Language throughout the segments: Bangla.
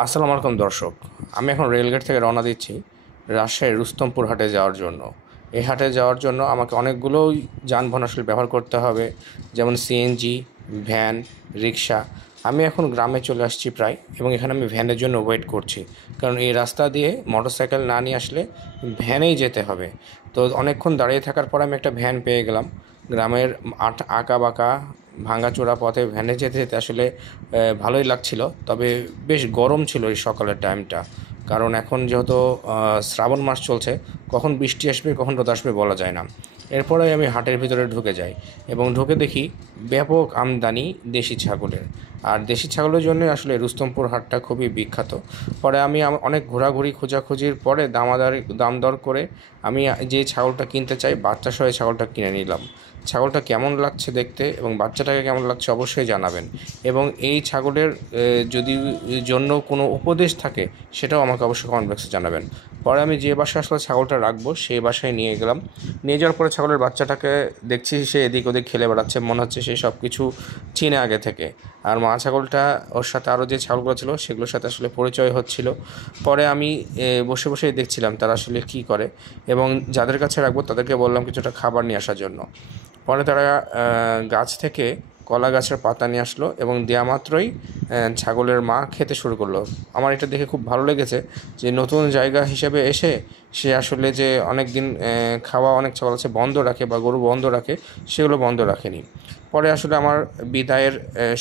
আসসালামু আলাইকুম দর্শক। আমি এখন রেলগেট থেকে রওনা দিচ্ছি রাজশাহীর রুস্তমপুর হাটে যাওয়ার জন্য। এই হাটে যাওয়ার জন্য আমাকে অনেকগুলোই যানবাহন আসলে ব্যবহার করতে হবে, যেমন সিএনজি, ভ্যান, রিক্সা। আমি এখন গ্রামে চলে আসছি প্রায়, এবং এখানে আমি ভ্যানের জন্য ওয়েট করছি, কারণ এই রাস্তা দিয়ে মোটরসাইকেল না নিয়ে আসলে ভ্যানেই যেতে হবে। তো অনেকক্ষণ দাঁড়িয়ে থাকার পর আমি একটা ভ্যান পেয়ে গেলাম। গ্রামের আঁকা বাঁকা ভাঙাচোরা পথে ভ্যানে যেতে যেতে আসলে ভালোই লাগছিল, তবে বেশ গরম ছিল এই সকালের টাইমটা। কারণ এখন যেহেতু শ্রাবণ মাস চলছে, কখন বৃষ্টি আসবে কখন রোদ আসবে বলা যায় না। এরপরে আমি হাটের ভিতরে ঢুকে যাই এবং ঢুকে দেখি ব্যাপক আমদানি দেশি ছাগলের। আর দেশি ছাগলের জন্য আসলে রুস্তমপুর হাটটা খুবই বিখ্যাত। পরে আমি অনেক ঘোরাঘুরি খোঁজাখুঁজির পরে দাম দর করে আমি যে ছাগলটা কিনতে চাই, বাচ্চা সহ ছাগলটা কিনে নিলাম। ছাগলটা কেমন লাগছে দেখতে এবং বাচ্চাটাকে কেমন লাগছে অবশ্যই জানাবেন। এবং এই ছাগলের যদি জন্য কোনো উপদেশ থাকে, সেটাও আমাকে অবশ্যই কমেন্ট বক্সে জানাবেন। পরে আমি যে বাসায় আসলে ছাগলটা রাখবো সেই বাসায় নিয়ে গেলাম। নিয়ে যাওয়ার পরে ছাগলের বাচ্চাটাকে দেখছি সে এদিক ওদিক খেলে বেড়াচ্ছে, মনে হচ্ছে সে সব কিছু চিনে আগে থেকে। আর মা ছাগলটা ওর সাথে আরও যে ছাগলগুলো ছিল সেগুলোর সাথে আসলে পরিচয় হচ্ছিল। পরে আমি বসে বসেই দেখছিলাম তারা আসলে কী করে, এবং যাদের কাছে রাখবো তাদেরকে বললাম কিছুটা খাবার নিয়ে আসার জন্য। পরে তারা গাছ থেকে কলা গাছের পাতা নিয়ে আসলো এবং দেয়া মাত্রই ছাগলের মা খেতে শুরু করলো। আমার এটা দেখে খুব ভালো লেগেছে যে নতুন জায়গা হিসেবে এসে সে আসলে যে অনেক দিন খাওয়া অনেক ছাগল আছে বন্ধ রাখে বা গরু বন্ধ রাখে, সেগুলো বন্ধ রাখেনি। পরে আসলে আমার বিদায়ের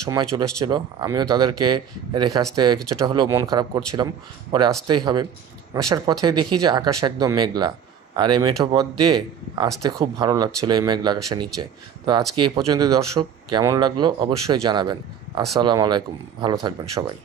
সময় চলে এসেছিলো, আমিও তাদেরকে রেখে আসতে কিছুটা হলেও মন খারাপ করছিলাম। পরে আসতেই হবে। আসার পথে দেখি যে আকাশ একদম মেঘলা, আর এই মেঠো পথ দিয়ে আসতে খুব ভালো লাগছিলো এই মেঘলা আকাশের নিচে। তো আজকে এই পর্যন্ত দর্শক, কেমন লাগলো অবশ্যই জানাবেন। আসসালামু আলাইকুম, ভালো থাকবেন সবাই।